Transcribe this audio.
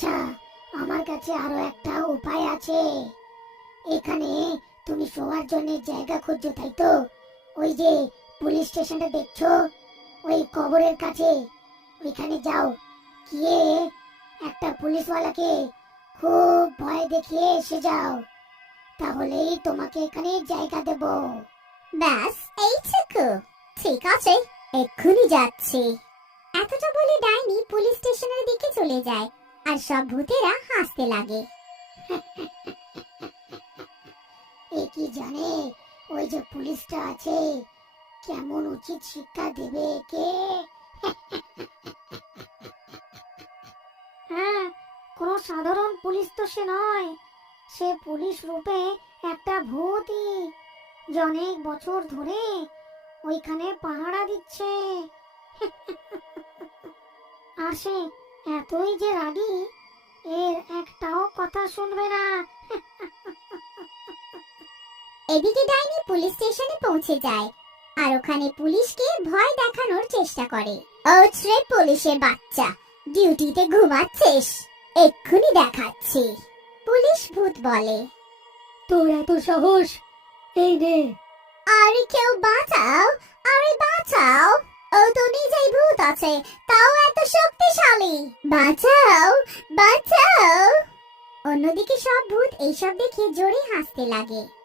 আচ্ছা, আমার কাছে আরো একটা উপায় আছে। এখানে তুমি শোয়ার জন্য জায়গা খুঁজছো, তাই তো? ওই যে পুলিশ স্টেশনটা দেখছো, ওই কবরের কাছে, ওইখানে যাও, গিয়ে একটা পুলিশওয়ালাকে খুব ভয় দেখিয়ে এসে যাও, তাহলেই তোমাকে এখানে জায়গা দেব। ব্যাস এইটুকু? ঠিক আছে, এক্ষুনি যাচ্ছি। এতটা বলে ডাইনি পুলিশ স্টেশনের দিকে চলে যায় আর সব ভূতেরা হাসতে লাগে। এ কি জানে ওই যে পুলিশটা আছে, কেমন উচিত শিক্ষা দেবে একে। হ্যাঁ, কোনো সাধারণ পুলিশ তো সে নয়, সে পুলিশ রূপে একটা ভূতই, যে অনেক বছর ধরে ওইখানে পাহারা দিচ্ছে। আর সে এতই যে রাগী, এর একটাও কথা শুনবে না। এদিকে ডাইনি পুলিশ স্টেশনে পৌঁছে যায় আর ওখানে পুলিশকে ভয় দেখানোর চেষ্টা করে। ওছরে পুলিশের বাচ্চা, ডিউটিতে ঘুমাচ্ছিস? এক্ষুনি দেখাচ্ছি। পুলিশ ভূত বলে, তোর এত সাহস, এই নে। আরে কেউ বাঁচাও, আরে বাঁচাও, ও তো নিজেই ভূত আছে, তাও এত শক্তিশালী, বাঁচাও বাঁচাও। অন্যদিকে সব ভূত এইসব দেখে জোরে হাসতে লাগে।